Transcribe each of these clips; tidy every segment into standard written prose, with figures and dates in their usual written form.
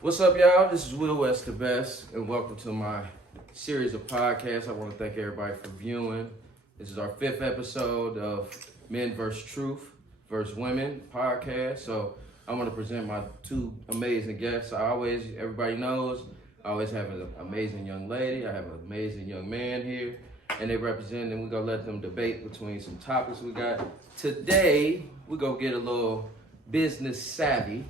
What's up, y'all? This is Will West the Best, and welcome to my series of podcasts. I want to thank everybody for viewing. This is our 5th episode of Men vs. Truth vs. Women podcast. So I want to present my 2 amazing guests. Everybody knows, I always have an amazing young lady. I have an amazing young man here, and they represent, and we're going to let them debate between some topics we got. Today, we're going to get a little business savvy.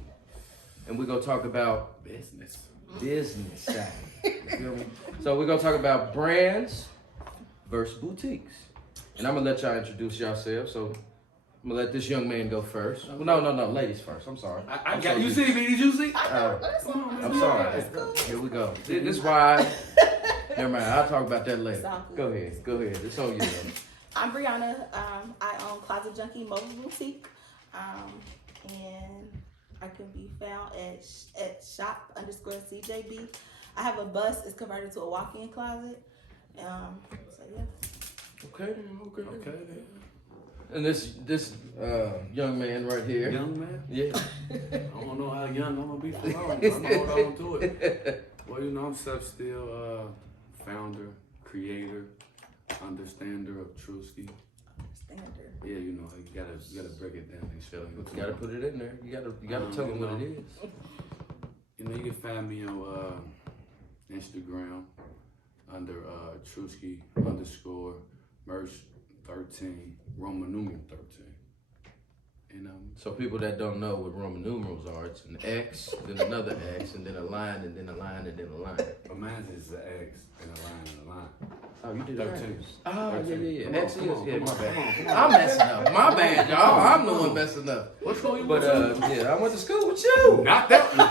And we're going to talk about business savvy. You feel me? So we're going to talk about brands versus boutiques. And I'm going to let y'all introduce yourselves. So I'm going to let this young man go first. Well, no, ladies first. I'm sorry. I got you. See me? Did you see? I'm sorry. Here we go. This is why. Never mind. I'll talk about that later. Go ahead. It's on you. I'm Brianna. I own Closet Junkie Mobile Boutique. And I can be found at shop_CJB. I have a bus. It's converted to a walk-in closet. So yeah. Okay. And this young man right here. Young man? Yeah. I don't know how young I'm gonna be for long. I'm gonna hold on to it. Well, I'm Still, founder, creator, understander of Truski. Yeah, you gotta break it down and show you. You gotta put it in there. You gotta tell them what it is. You can find me on Instagram under Truski _merch 13, Roman numeral 13. So people that don't know what Roman numerals are, it's an X, then another X, and then a line, and then a line, and then a line. But mine is the X and a line and a line. Oh, you did 13. Oh, 13. yeah. X is, yeah, my bad. Come on. I'm messing up. My bad, y'all. I'm the one messing up. What's going on? But, I went to school with you. Not that one.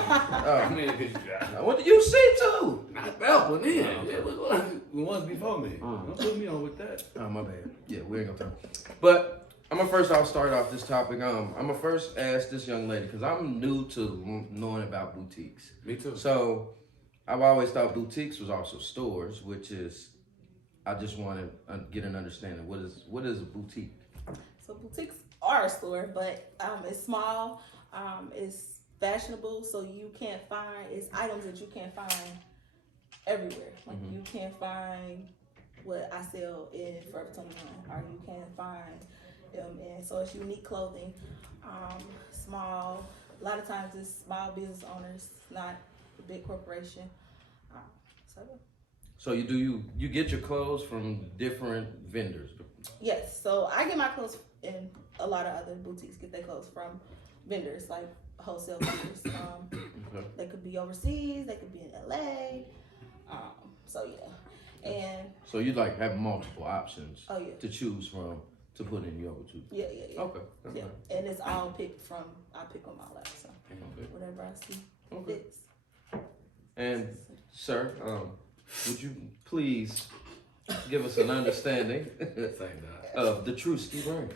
I went to UC, too. Not that one, yeah. It was the ones before me. Don't put me on with that. Oh, my bad. Yeah, we ain't gonna talk. But I'll start off this topic. I'm gonna first ask this young lady, because I'm new to knowing about boutiques. Me too. So I've always thought boutiques was also stores, which is, I just want to get an understanding. What is a boutique? So boutiques are a store, but it's small. It's fashionable, so you can't find, it's items that you can't find everywhere. Like you can't find what I sell in Forever 21, or you can't find and so it's unique clothing, small. A lot of times it's small business owners, not a big corporation. So you get your clothes from different vendors? Yes. So I get my clothes, and a lot of other boutiques get their clothes from vendors, like wholesale vendors. Okay. They could be overseas. They could be in LA. So yeah, and so you have multiple options. Oh yeah. To choose from. To put in your boutique. Yeah. Okay. Yeah, and it's all picked from. I pick them all out. So whatever I see fits. And sir, would you please give us an understanding of the Truski brand?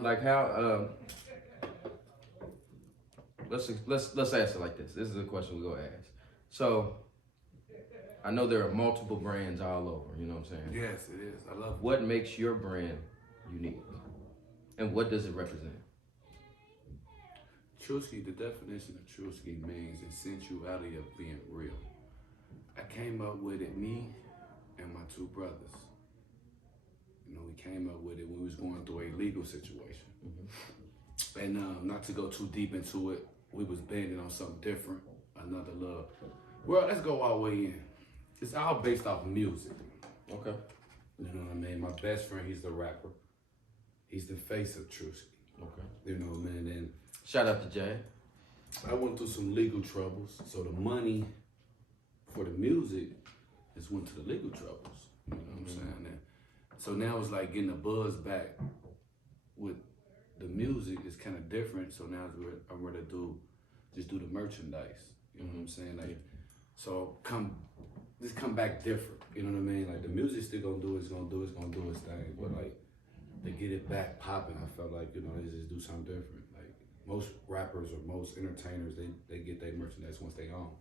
Like how? Let's ask it like this. This is a question we're gonna ask. So I know there are multiple brands all over, you know what I'm saying? Yes, it is. I love it. What makes your brand unique? And what does it represent? Truski, the definition of Truski means essentiality of being real. I came up with it, me and my 2 brothers. We came up with it when we was going through a legal situation. And not to go too deep into it, we was banding on something different, another love. Well, let's go all the way in. It's all based off music. Okay. You know what I mean? My best friend, he's the rapper. He's the face of Truski. Okay. You know what I mean? And shout out to Jay. I went through some legal troubles, so the money for the music just went to the legal troubles. You know what I'm saying? And so now it's like getting the buzz back with the music is kind of different. So now I'm ready to do the merchandise. You know what I'm saying? So come back different. You know what I mean? Like the music still gonna do its thing. But to get it back popping, I felt like, they just do something different. Like most rappers or most entertainers, they get their merchandise once they own.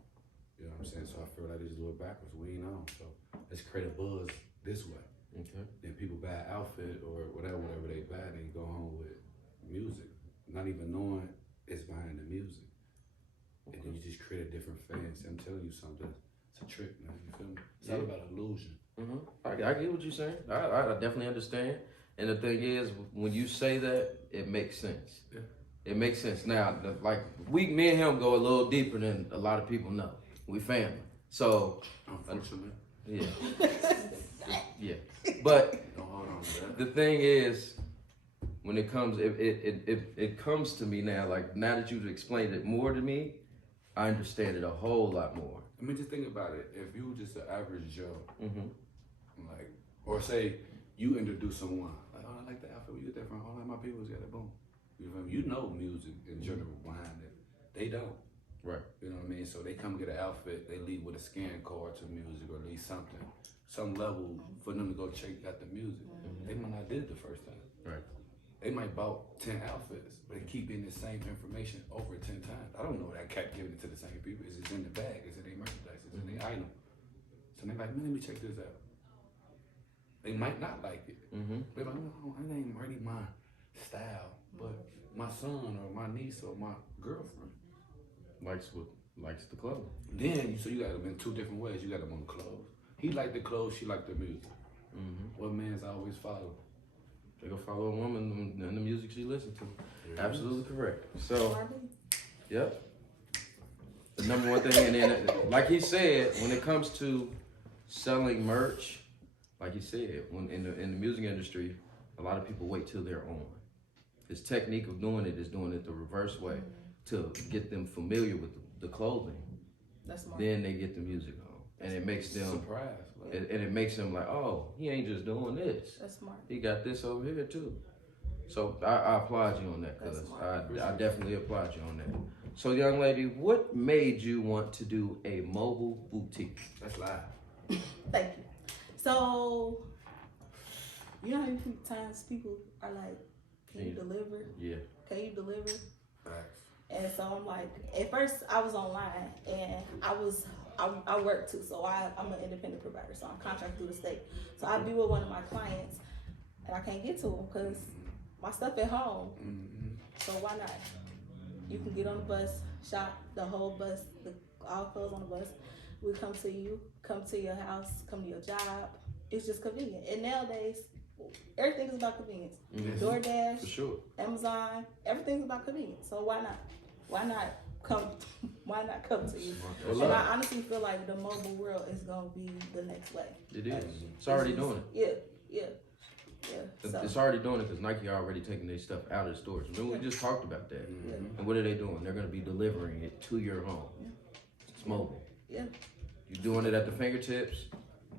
You know what I'm saying? So I feel like they just do it backwards. We ain't on. So let's create a buzz this way. Okay. Then people buy an outfit or whatever they buy, they go home with music, not even knowing it's behind the music. Okay. then you just create a different fancy. I'm telling you something. It's a trick, man. You feel me? It's all about illusion. I get what you're saying. I definitely understand. And the thing is, when you say that, it makes sense. Yeah. It makes sense. Now, me and him go a little deeper than a lot of people know. We family. So, unfortunately. Yeah. Yeah. But Don't hold on to that. the thing is, when it comes, it comes to me now, like now that you've explained it more to me, I understand it a whole lot more. I mean, just think about it. If you were just an average Joe, like, or say you introduce someone, like, oh, I like the outfit, where you get that from? Oh, like my people's got it, boom. You feel me? You know music in general behind it. They don't. Right. You know what I mean? So they come get an outfit, they leave with a scan card to music or at least something, some level for them to go check out the music. They might not did it the first time. Right. They might bought 10 outfits, but they keep getting the same information over 10 times. I don't know that I kept giving it to the same people. It's in the bag, it's in their merchandise, it's in their item. So they're like, man, let me check this out. They might not like it. They're like, no, it ain't really my style, but my son or my niece or my girlfriend likes the clothes. Then, so you got them in two different ways. You got them on the clothes. He liked the clothes, she liked the music. What man's always follow? They go follow a woman and the music she listens to. Absolutely correct. So, yep. The number one thing, and then, like he said, when it comes to selling merch, like he said, when in the music industry, a lot of people wait till they're on. His technique of doing it is doing it the reverse way to get them familiar with the clothing. That's smart. Then they get the music on, and it makes them surprised. and it makes them like, oh, he ain't just doing this. That's smart. He got this over here too. So I applaud you on that, cuz I definitely applaud you on that. So young lady, what made you want to do a mobile boutique? That's live. Thank you. So, you know how many times people are like, can you deliver? Yeah. Can you deliver? Facts. And so I'm like, at first I was online and I work too, so I'm an independent provider, so I'm contracted through the state. So I'd be with one of my clients and I can't get to them because my stuff at home. So why not? You can get on the bus, shop the whole bus, all clothes on the bus. We come to you, come to your house, come to your job. It's just convenient. And nowadays, everything is about convenience. DoorDash, For sure. Amazon, everything's about convenience. So why not? Why not come? Why not come to you? And I honestly feel like the mobile world is gonna be the next way. It is. It's already doing it. Yeah. So, It's already doing it because Nike already taking their stuff out of the stores. Remember, we just talked about that. And what are they doing? They're going to be delivering it to your home. It's mobile. Yeah. You're doing it at the fingertips,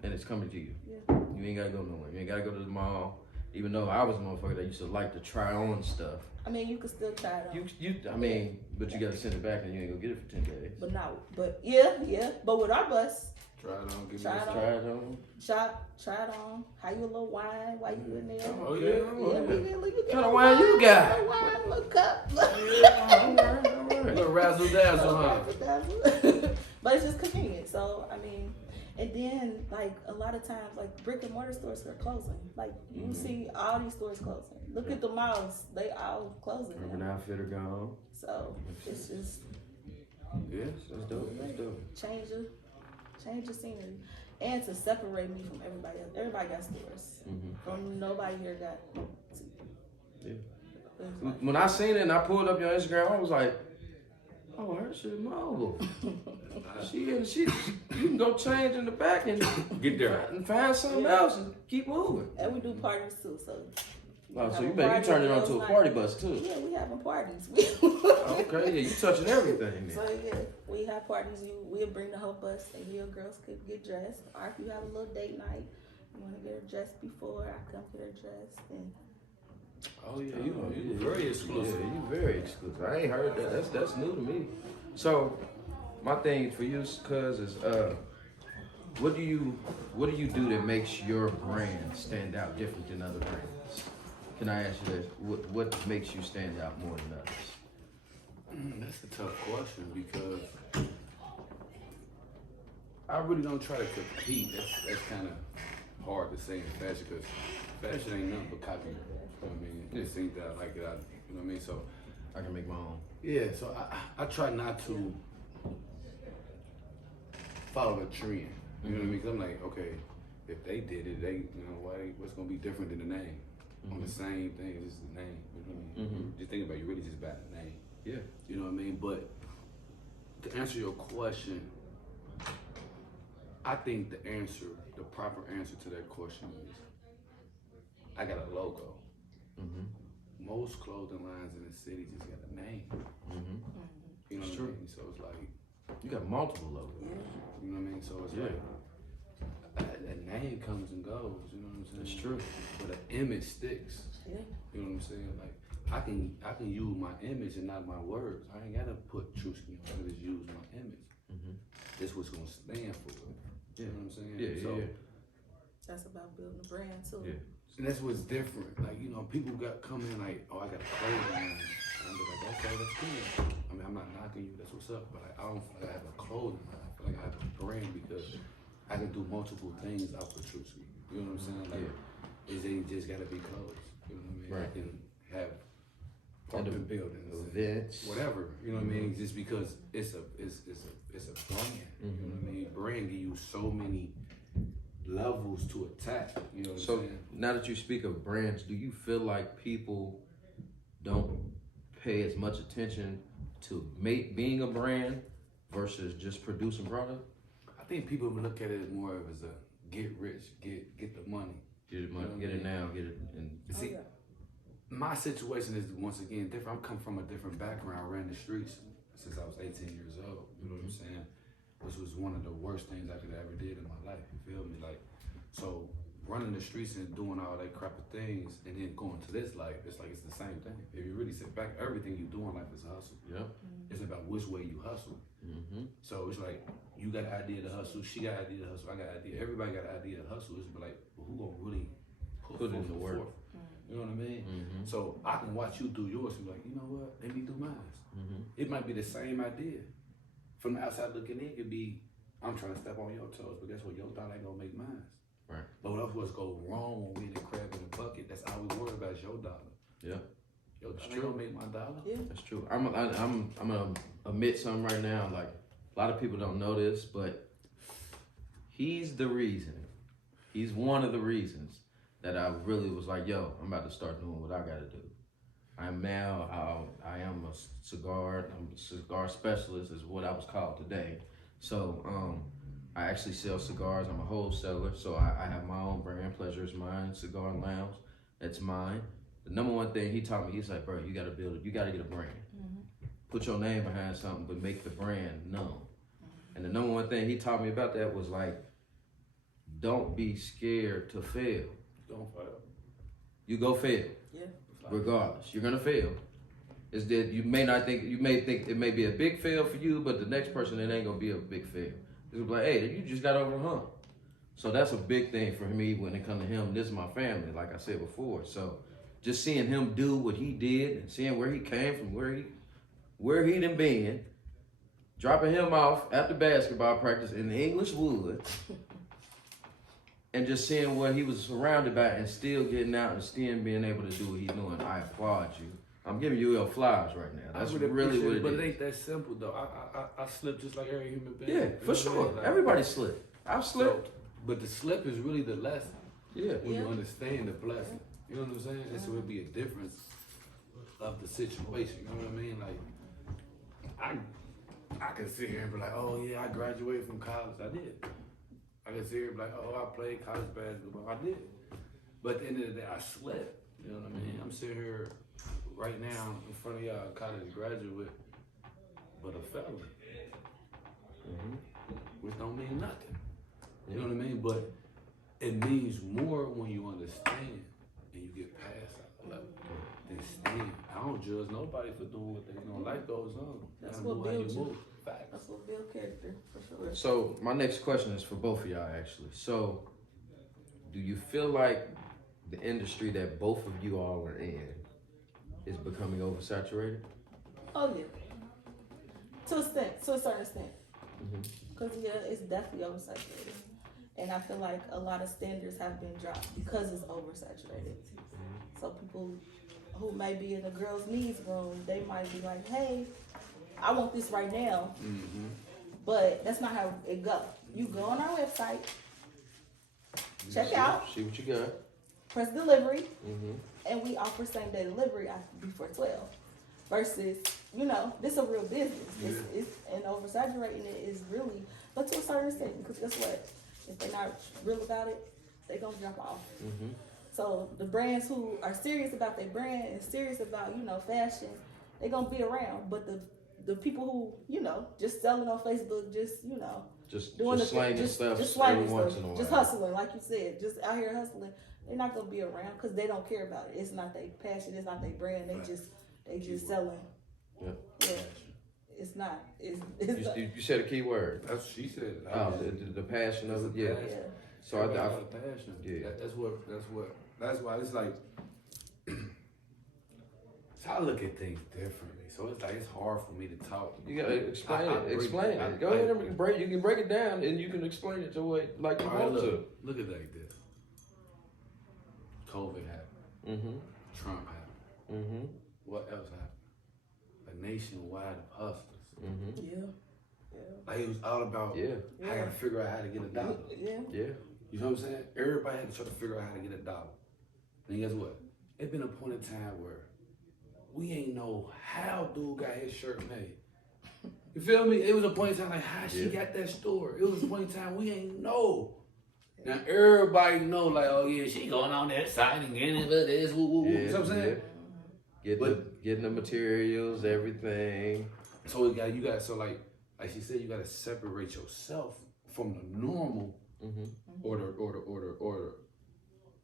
and it's coming to you. Yeah. You ain't got to go nowhere. You ain't got to go to the mall. Even though I was a motherfucker that used to like to try on stuff. I mean, you can still try it on. But you got to send it back and you ain't going to get it for 10 days. But yeah. But with our bus, Try it on, give Try me it a on. Try it on. try it on. How you a little wine while you in there? Oh, yeah. What kind of wine you got? Little wine, little cup. A little razzle dazzle, huh? But it's just convenient. So I mean, and then like a lot of times, like brick and mortar stores are closing. Like you see all these stores closing. Look at the malls; they all closing. Urban now. Outfitter gone. So it's just Yeah. That's dope. That's dope. change the scenery, and to separate me from everybody else. Everybody got stores. From nobody here got. Yeah. When I seen it and I pulled up your Instagram, I was like, oh, her shit mobile. she you can go change in the back and Get there. and find something else and keep moving. And we do parties too, so. Oh, so you turn it onto a party bus too. Yeah, we having parties. Okay, yeah, you touching everything. So yeah, we have parties. We'll bring the whole bus, and you girls could get dressed. Or if you have a little date night, you want to get her dressed before I come get her dressed. And Oh yeah, you very exclusive. Yeah, you very exclusive. I ain't heard that. That's new to me. So my thing for you, cuz, is what do you do that makes your brand stand out different than other brands? Can I ask you that? What makes you stand out more than others? That's a tough question because I really don't try to compete. That's kind of hard to say in fashion because fashion ain't nothing but copy. You know what I mean? It seems that I like it. You know what I mean? So I can make my own. yeah. So I try not to follow the trend. You know what I mean? 'Cause I'm like, okay, if they did it, what's gonna be different than the name? On the same thing, just the name. You know what I mean? Just think about it, you really just about the name. Yeah. You know what I mean? But to answer your question, I think the proper answer to that question is, I got a logo. Most clothing lines in the city just got a name. You know what I mean? So it's like, you got multiple logos. You know what I mean? So it's like, that name comes and goes, you know what I'm saying? It's true. But an image sticks. Yeah. You know what I'm saying? Like, I can use my image and not my words. I ain't gotta put Truski on. I can just use my image. That's what's gonna stand for it. You know what I'm saying? Yeah. That's about building a brand too. Yeah. And that's what's different. Like, you know, people come in like, oh, I got a clothing line. And I'm like, okay, that's cool. I mean, I'm not knocking you, that's what's up. But I don't feel like I have a clothing line. I feel like I have a brand because I can do multiple things out for Truski. You know what I'm saying? Like, it ain't just gotta be clothes. You know what I mean? Right. I can have apartment buildings, events, whatever. You know what I mean? Just because it's a brand. You know what I mean? Brand give you so many levels to attack. You know what I'm saying? Now that you speak of brands, do you feel like people don't pay as much attention to being a brand versus just producing product? I think people look at it more as a get rich, get the money. Get it money, get it now, get it. And see, my situation is once again different. I'm come from a different background. I ran the streets since I was 18 years old. You know what I'm saying? Which was one of the worst things I could have ever did in my life. You feel me? Like, so running the streets and doing all that crap of things and then going to this life, it's like it's the same thing. If you really sit back, everything you do in life is a hustle. Yeah. It's about which way you hustle. So it's like, you got an idea to hustle, she got an idea to hustle, I got an idea, everybody got an idea to hustle. It's like, well, who gonna really put in the work? You know what I mean? So I can watch you do yours and be like, you know what, let me do mine. It might be the same idea. From the outside looking in, it could be, I'm trying to step on your toes, but guess what, your dollar ain't gonna make mine. Right. But what's go wrong when we in the crab in the bucket, that's all we worry about is your dollar. Yeah. Your dollar ain't gonna make my dollar. Yeah. That's true. I'm gonna admit something right now. Like, a lot of people don't know this, but he's the reason. He's one of the reasons that I really was like, yo, I'm about to start doing what I gotta do. I am a cigar specialist is what I was called today. So I actually sell cigars. I'm a wholesaler. So I have my own brand. Pleasure is mine. Cigar Lounge, that's mine. The number one thing he taught me, he's like, bro, you gotta build it. You gotta get a brand. Put your name behind something, but make the brand known. And the number one thing he taught me about that was like, don't be scared to fail. Don't fail. You go fail. Yeah. Regardless, you're gonna fail. It's that you may think it may be a big fail for you, but the next person, it ain't gonna be a big fail. It's gonna be like, hey, you just got over the hump. So that's a big thing for me when it comes to him. This is my family, like I said before. So just seeing him do what he did and seeing where he came from, where he done been, dropping him off after basketball practice in the English woods, and just seeing what he was surrounded by and still getting out and still being able to do what he's doing. I applaud you. I'm giving you your flowers right now. That's really what it is. But it ain't that simple though. I slip just like every human being. Yeah, for sure. Like, everybody slip. I've slipped. So, but the slip is really the lesson. Yeah. When you understand the blessing. You know what I'm saying? And so it'd be a difference of the situation. You know what I mean? Like, I can sit here and be like, oh yeah, I graduated from college. I did. I can sit here and be like, oh, I played college basketball. I did. But at the end of the day, I slept. You know what I mean? I'm sitting here right now in front of y'all, college graduate, but a felon. Which don't mean nothing. You know what I mean? But it means more when you understand and you get past that level. Then stand. I don't judge nobody for doing what they do. Life goes on. That's what builds you. Facts. That's what builds character, for sure. So my next question is for both of y'all, actually. So do you feel like the industry that both of you all are in is becoming oversaturated? Oh yeah. To a certain extent. Because it's definitely oversaturated. And I feel like a lot of standards have been dropped because it's oversaturated. So people who may be in a girl's needs room, they might be like, hey, I want this right now. But that's not how it goes. You go on our website, check out, See what you got. press delivery, Mm-hmm. and we offer same day delivery before 12. Versus, this a real business. And oversaturating it is really, but to a certain extent, because guess what? If they're not real about it, they're gonna drop off. Mm-hmm. So the brands who are serious about their brand and serious about, fashion, they're gonna be around. But the people who, just selling on Facebook, Just doing slanging stuff just every slanging once stuff, in a while. just hustling, like you said, just out here hustling. They're not gonna be around because they don't care about it. It's not their passion. It's not their brand. They just selling. Yeah. Yeah. It's not. It's not. You said a key word. That's she said. Oh, the passion of it. Yeah. Yeah. So I got a passion. Yeah. That's why it's like. So I look at things differently. So it's like it's hard for me to talk. You gotta explain it. Explain it. Go ahead and break. You can break it down, and you can explain it to way like you want to. Look at it like this. COVID happened. Mm-hmm. Trump happened. Mm-hmm. What else happened? A nationwide of hustlers. Mm-hmm. Yeah. Like it was all about. Yeah. I gotta figure out how to get a dollar. Yeah. Yeah. You know what I'm saying? Everybody had to try to figure out how to get a dollar. And guess what? It's been a point in time where we ain't know how dude got his shirt made. You feel me? It was a point in time like how she got that store. It was a point in time we ain't know. Now everybody know like, oh yeah, she going on that site and getting it for this, woo woo woo. You know what I'm saying? Getting the materials, everything. So you got so like she said, you gotta separate yourself from the normal order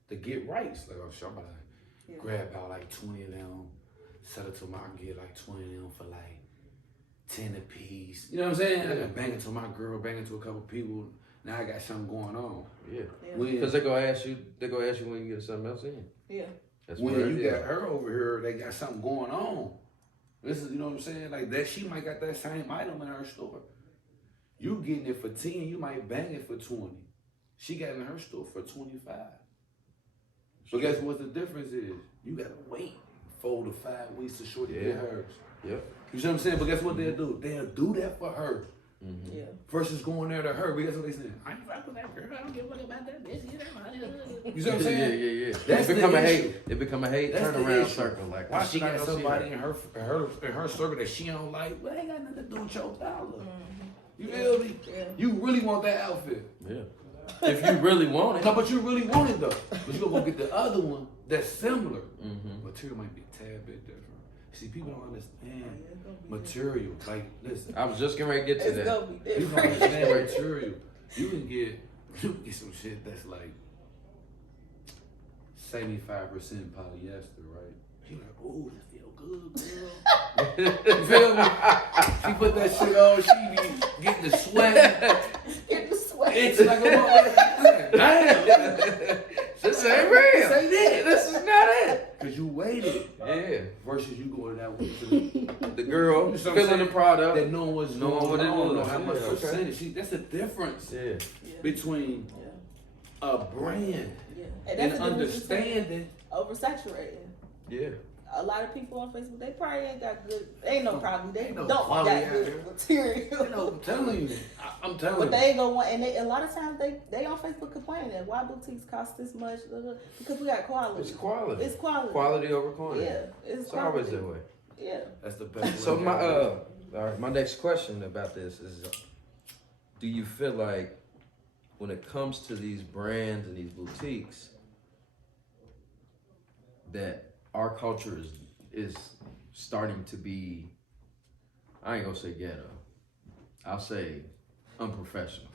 to get rights. Like I'm sure I'm gonna grab out like 20 of them, sell it to my get like 20 of them for like 10 a piece. You know what I'm saying? I got banging to my girl, banging to a couple people. Now I got something going on. Yeah. Because they gonna ask you when you get something else in. Yeah. That's when you got her over here, they got something going on. This is, you know what I'm saying? Like that, she might got that same item in her store. You getting it for 10, you might bang it for 20. She got it in her store for 25. But guess what the difference is? You gotta wait 4 to 5 weeks to shorty get hers. Yep. You see what I'm saying? But guess what they'll do? They'll do that for her. Mm-hmm. Yeah. Versus going there to her. But guess what they saying? I ain't fuck with that girl. I don't give a fuck about that bitch. You see what I'm saying? Yeah. That's it become the a issue. hate. It become a hate That's the turnaround issue. circle. Like Why why she should I got go see somebody that? in her circle that she don't like? Well, ain't got nothing to do with your dollar. Mm-hmm. You feel me? Yeah. You really want that outfit. Yeah. If you really want it. No, but you really want it though. But you gonna go get the other one that's similar. Mm-hmm. Material might be a tad bit different. See, people don't understand material. Like, listen. I was just getting ready to get to It's that. gonna be You don't different. understand material. You can get some shit that's like 75% polyester, right? She like, ooh, that feel good, girl. You feel me? She put that shit on, she be getting the sweat. Get the sweat. It's like a motherfucker. Damn. This ain't real. This ain't it. This is not it. Cause you waited. Yeah. Versus you going to that one to The girl You know what I'm feeling the saying? product. that knowing what's Knowing going what it on, was. know how much Yeah, okay. percentage. See, that's the difference Yeah. between a brand Yeah. and that's the difference between understanding. oversaturating. Yeah. A lot of people on Facebook, they probably ain't got good. Ain't no problem. They Ain't no don't got quality out good here. material. You know, I'm telling you. I'm telling But you. they ain't gonna want, and a lot of times they on Facebook complaining that why boutiques cost this much, because we got quality. It's quality. It's quality. Quality over quantity. Yeah, it's It's quality. always that way. Yeah. That's the best. So way my to all right, my next question about this is, do you feel like when it comes to these brands and these boutiques that our culture is starting to be, I ain't gonna say ghetto, I'll say unprofessional.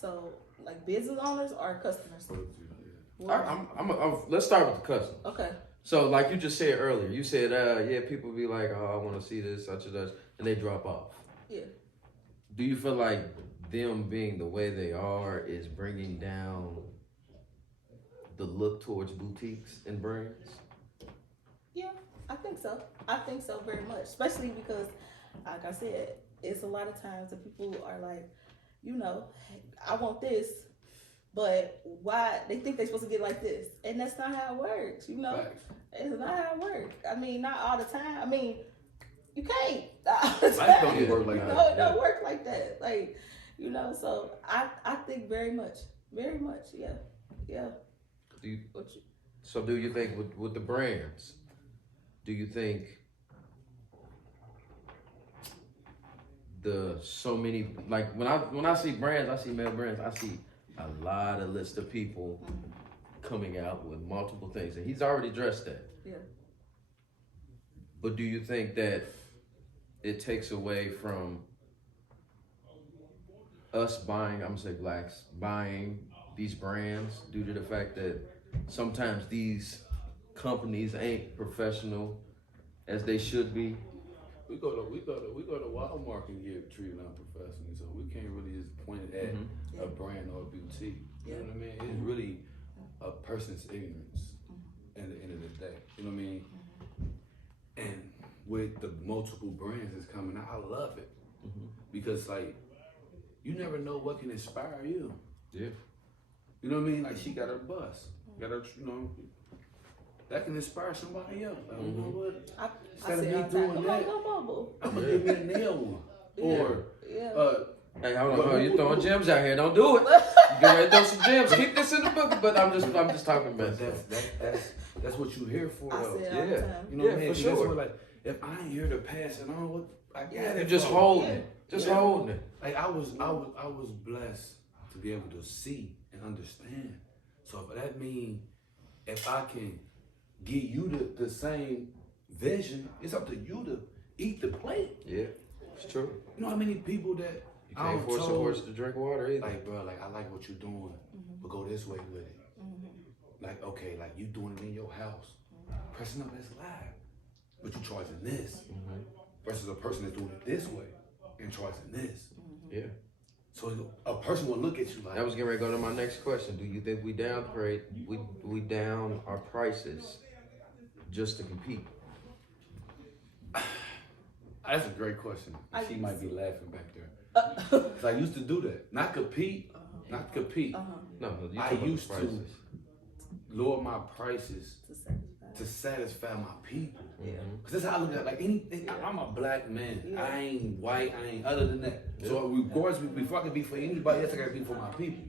So, like business owners or customers? Let's start with the customer. Okay. So like you just said earlier, you said, yeah, people be like, oh, I want to see this, such and such, and they drop off. Yeah. Do you feel like them being the way they are is bringing down the look towards boutiques and brands? Yeah, I think so. I think so very much, especially because, like I said, it's a lot of times that people are like, I want this, but why they think they're supposed to get like this, and that's not how it works. Facts. It's not how it works. I mean, not all the time. I mean, You can't. Life don't even work like that. No, it don't work like that. Like, you know, so I think very much, yeah. So do you think with the brands, do you think so many, like when I see brands, I see male brands, I see a lot of list of people coming out with multiple things, and he's already addressed that. Yeah. But do you think that it takes away from us buying, I'm gonna say blacks, buying these brands due to the fact that sometimes these companies ain't professional as they should be? We go to Walmart and get treated unprofessionally, so we can't really just point it at a brand or a boutique. You know what I mean? It's really a person's ignorance at the end of the day. You know what I mean? And with the multiple brands that's coming out, I love it because like you never know what can inspire you. Yeah. You know what I mean? Like she got her bus, got her, you know. That can inspire somebody else. Like, you know what? Instead of me doing that, I'm gonna give me a nail one. Or, hey, hold on, you throwing gems out here? Don't do it. You get ready to throw some gems. Keep this in the book. But I'm just talking about that's what you here for, though. You know what I mean? For sure. That's what, like, if I ain't here to pass it on, what I got it. You're just holding it. Just holding it. Like I was blessed to be able to see and understand. So if that means if I can give you the same vision, it's up to you to eat the plate. Yeah, it's true. You know how many people that you can't force a horse to drink water either. Like, bro, like I like what you're doing, but go this way with it. Like, okay, like you doing it in your house, pressing up this live, but you charging this versus a person that's doing it this way and charging this. Yeah. So a person will look at you like. That was getting ready to go to my next question. Do you think we down our prices just to compete? That's a great question. She might be laughing back there. Cause I used to do that. Not compete. No, you I used to lower my prices to satisfy my people. Cause that's how I look at it. Like anything, I'm a black man. I ain't white. I ain't other than that. So regardless, before I can be for anybody else, I gotta be for my people.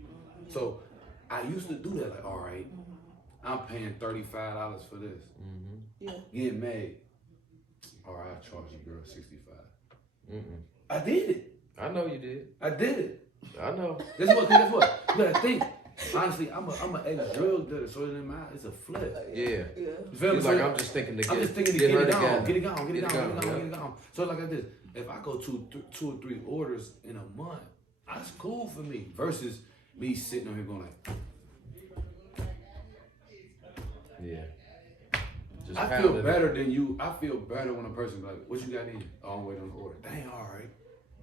So I used to do that. Like, all right, I'm paying $35 for this. Getting mad. All right, I charge you, girl, $65. I did it. I know you did. I did it. I know. Guess what? You gotta think. Honestly, I'm a ex-drug dealer, so in my eyes, it's a flip. Yeah. You feel me? Like, I'm just thinking to get it gone. So like this, if I go two or three orders in a month, that's cool for me. Versus me sitting on here going like, just I feel better than you. I feel better when a person like, what you got in? Oh, I'm waiting on the order. Dang, all right.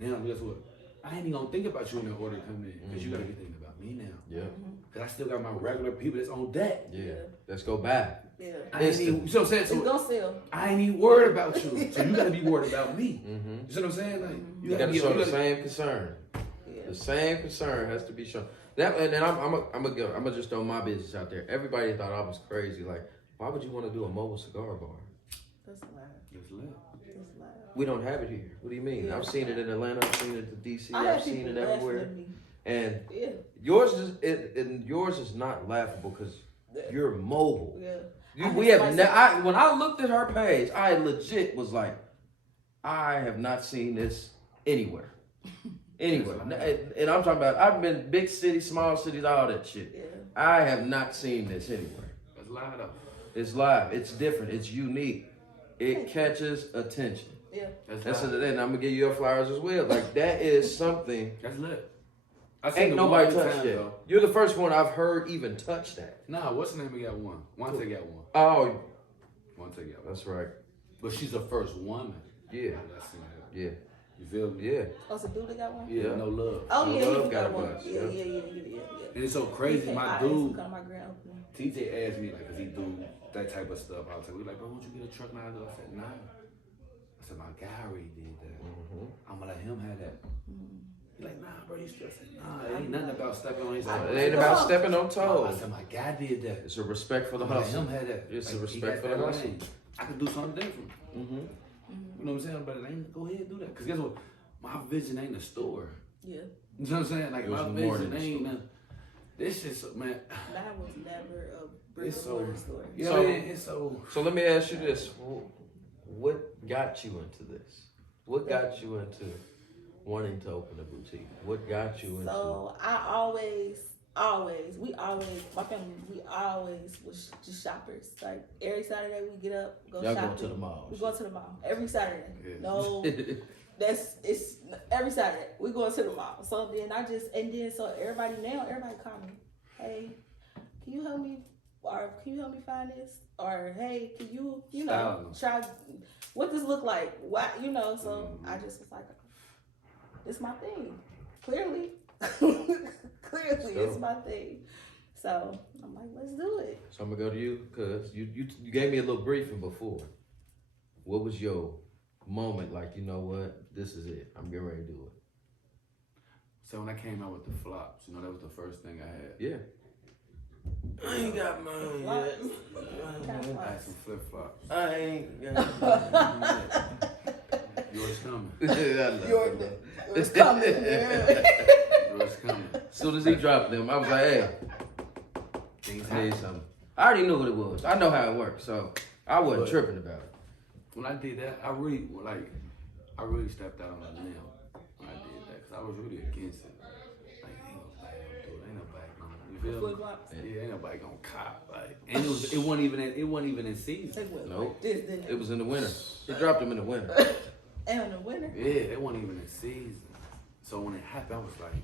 Now guess what? I ain't even gonna think about you when the order come in because you gotta be thinking about me now. Yeah. Cause I still got my regular people that's on deck. Yeah. Let's go back. Yeah. I ain't even, you see what I'm saying? So it's gonna sell. I ain't even worried about you. So you gotta be worried about me. You see what I'm saying? Like you gotta show the same concern. The same concern has to be shown. That, and then I'm gonna just throw my business out there. Everybody thought I was crazy. Like, why would you want to do a mobile cigar bar? That's loud. It's lit. We don't have it here. What do you mean? I've seen it in Atlanta. I've seen it in DC. I've seen it everywhere. And Yeah. yours is not laughable because you're mobile. Yeah. We have when I looked at her page, I legit was like, I have not seen this anywhere. Anywhere. And I'm talking about, I've been big cities, small cities, all that shit. Yeah. I have not seen this anywhere. It's live though. It's live. It's different. It's unique. It catches attention. Yeah. And I'm gonna give you your flowers as well. Like that is something. That's lit. Ain't nobody touched it. You're the first one I've heard even touch that. Nah, what's the name? We got one. Wante got one. Oh, Wante got one. that's right. But she's the first woman. Yeah. That's in her. Yeah. You feel me? Yeah. Oh, so Dooley got one? Yeah. No love. Oh, No yeah, Love he got got a one. bus, Yeah. And it's so crazy. My I dude, come to my grand opening. TJ asked me, like, cause he do that type of stuff. I was like, we like, bro, won't you get a truck now? I said, nah. I said, my guy already did that. I'm gonna let him have that. He's like, nah, bro, you still say, nah, it ain't nothing about stepping on his toes. It ain't about stepping on I toes. said, my guy did that. It's a respect for the I'm gonna let hustle. him have that. It's Like, a respect he for got the that hustle. lane. I could do something different. You You know what I'm saying? But it ain't, go ahead and do that. Because guess what? My vision ain't a store. Yeah. You know what I'm saying? Like, my vision ain't this shit, man. That was never a brick and mortar store. Yeah, So, man, it's so. So let me ask you this: what got you into this? What got you into wanting to open a boutique? What got you into? So I my family, we always was just shoppers. Like every Saturday we get up, go Y'all shopping. go to the mall. We go to the mall every Saturday. Yeah. No, it's every Saturday we go to the mall. So then so everybody call me, hey, can you help me? Or can you help me find this? Or hey, can you know try what this look like? Why So I just was like, it's my thing. Clearly, it's my thing. So I'm like, let's do it. So I'm gonna go to you because you gave me a little briefing before. What was your moment like? You know what? This is it. I'm getting ready to do it. So when I came out with the flops, that was the first thing I had. Yeah. I ain't got mine yet. I had some flip flops. I ain't got mine yet. Yours coming. Yours coming. Yours coming. As soon as he dropped them, I was like, hey, Things I need happen. something. I already knew what it was. I know how it works, so I wasn't tripping about it. When I did that, I really stepped out on a limb when I did that because I was really against it. Like, ain't nobody gonna do it. Ain't nobody gonna. You feel me? Flip-flops? Yeah, ain't nobody gonna cop. Like, and it wasn't even in season. Nope. It It was in the winter. It dropped them in the winter. And in the winter. Yeah, it wasn't even in season. So when it happened, I was like,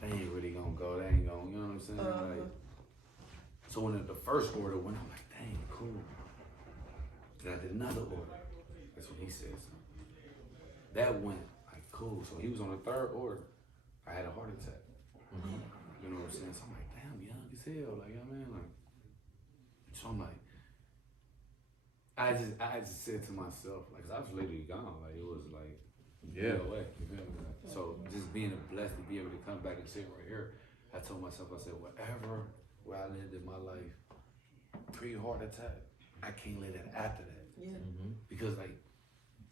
they ain't really gonna go. They ain't gonna. You know what I'm saying? Like, so when the first order went, I'm like, dang, cool. Then I did another order. That's when he said something. That went like cool. So he was on the third order. I had a heart attack. Mm-hmm. You know what I'm saying? So I'm like, damn, young as hell. Like, you know what I mean? Like, so I'm like, I just said to myself, like, 'cause I was literally gone. Like, it was like, Yeah. no way. You feel me? Like, so just being blessed to be able to come back and sit right here, I told myself, I said, whatever where I lived in my life, pre-heart attack, I can't live that after that. Yeah. Because like,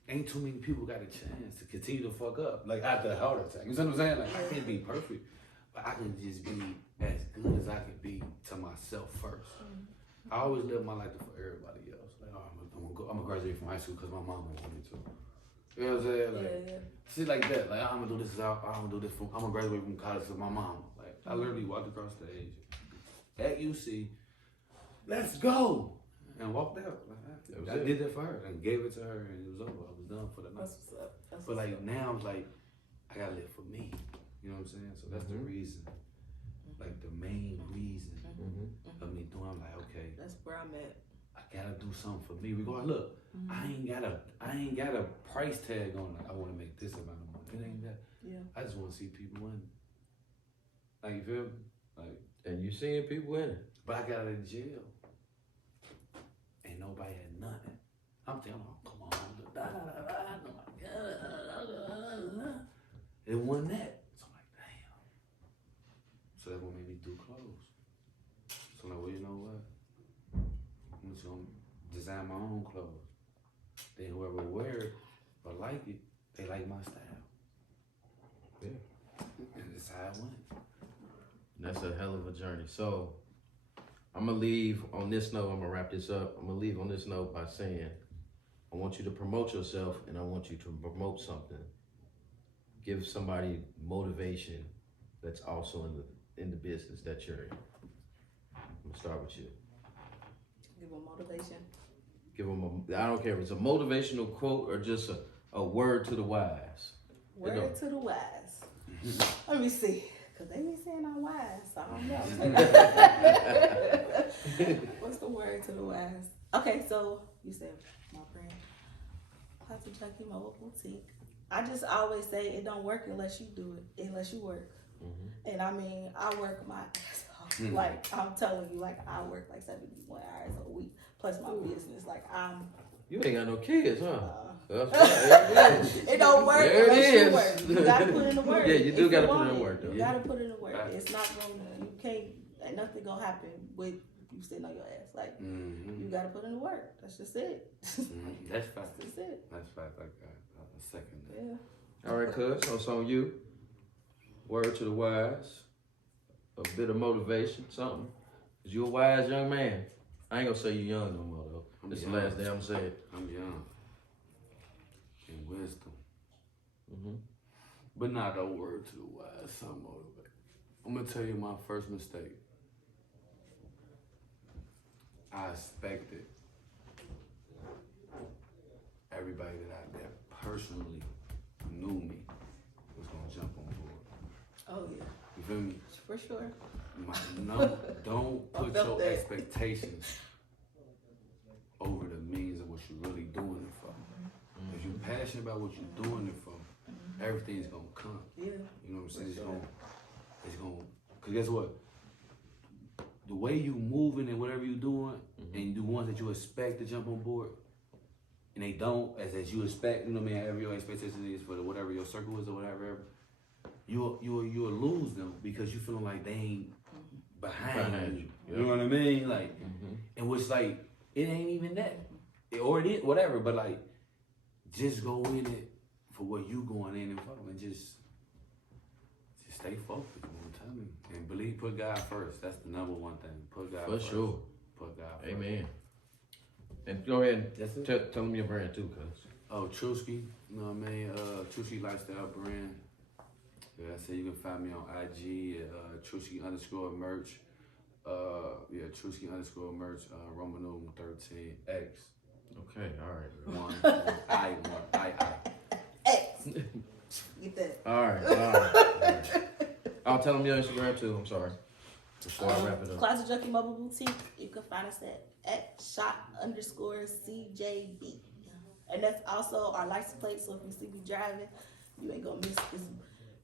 ain't too many people got a chance to continue to fuck up like after a heart attack. You know what I'm saying? Like, I can't be perfect, but I can just be as good as I can be to myself first. I always live my life for everybody else. Like, oh, I'm gonna graduate from high school because my mom wanted me to. You know what I'm saying? Like, shit like that. Like, I'm gonna do this. I'm gonna graduate from college because my mom. Like, I literally walked across the stage at UC. Let's go. And walked out. Like, I did that for her and gave it to her, and it was over. I was done for the night. That's what's up. But like now, I'm like, I gotta live for me. You know what I'm saying? So that's the reason, like the main reason of me doing. I'm like, okay, that's where I'm at. I gotta do something for me. Regardless, look, I ain't got a price tag on it. I want to make this amount of money. It ain't that. Yeah. I just want to see people win. Like, you feel me? Like, And you seeing people in it. but I got out of jail. Ain't nobody had nothing. I'm thinking, oh, come on. It wasn't that. So I'm like, damn. So that's what made me do clothes. So I'm like, well, you know what? I'm just gonna design my own clothes. Then whoever wear it or like it, they like my style. Yeah. And that's how it went. That's a hell of a journey. So I'm gonna leave on this note. I'm gonna wrap this up. I'm gonna leave on this note by saying, I want you to promote yourself, and I want you to promote something. Give somebody motivation that's also in the business that you're in. I'm gonna start with you. Give them motivation. Give them I don't care if it's a motivational quote or just a word to the wise. Word to the wise. Let me see. Because they be saying I'm wise, so I don't know. What's the word to the wise? Okay, so you said my friend, Pastor Jackie Mobile Boutique. I just always say it don't work unless you do it, unless you work. And I mean, I work my ass off. Like, I'm telling you, like, I work like 71 hours a week, plus my business. Like, You ain't got no kids, huh? That's right. it don't work There it unless is. you work. You gotta put in the work. Yeah, you do If gotta you put want in the it, work, though. You gotta put in the work. It's not gonna, you can't, nothing gonna happen with you sitting on your ass. Like, Mm-hmm. you gotta put in the work. That's just it. That's fact. That's it. That's fact. Like a second. Yeah. All right, cuz, so it's on you. Word to the wise. A bit of motivation, something. Cause you a wise young man. I ain't gonna say you young no more though. This is the last day I'm gonna say it. I'm young. And wisdom. Mm-hmm. But not a word to the wise. Some motivate. I'm gonna tell you my first mistake. I expected everybody that personally knew me was gonna jump on board. Oh yeah. You feel me? For sure. Don't I put felt your that. expectations over the means of what you're really doing it for. If you're passionate about what you're doing it for, everything's gonna come. Yeah. You know what I'm saying? It's gonna, cause guess what? The way you moving and whatever you doing, and the ones that you expect to jump on board, and they don't, as you expect, you know what I mean, however your expectation is for whatever your circle is or whatever, you'll lose them because you feeling like they ain't behind you. Yep. You know what I mean? Like, and which like, it ain't even that. Or it is, whatever, but like, just go in it for what you going in and for, and just stay focused, you know what I'm telling you. And believe, put God first. That's the number one thing. Put God first. For sure. Put God first. Amen. And go ahead That's and it. tell them your brand too, cuz. Oh, Truski, you know what I mean? Truski Lifestyle Brand. Like I said, you can find me on IG at Truski_merch. Truski_merch, Roman numeral 13X. Okay, all right. I. X. Get that. All right. I'll tell them your Instagram too. I'm sorry. Before I wrap it up. Closet Junkie Mobile Boutique. You can find us at shop_CJB. And that's also our license plate. So if you see me driving, you ain't gonna miss this.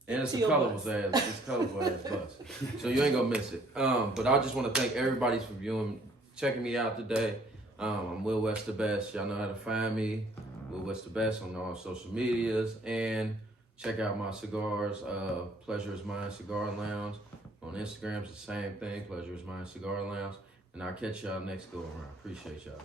And it's a Chill colorful bus. ass. It's a colorful ass bus. So you ain't gonna miss it. But I just want to thank everybody for viewing, checking me out today. I'm Will West the Best. Y'all know how to find me. Will West the Best on all social medias. And check out my cigars. Pleasure is Mine Cigar Lounge. On Instagram, it's the same thing. Pleasure is Mine Cigar Lounge. And I'll catch y'all next go around. Appreciate y'all.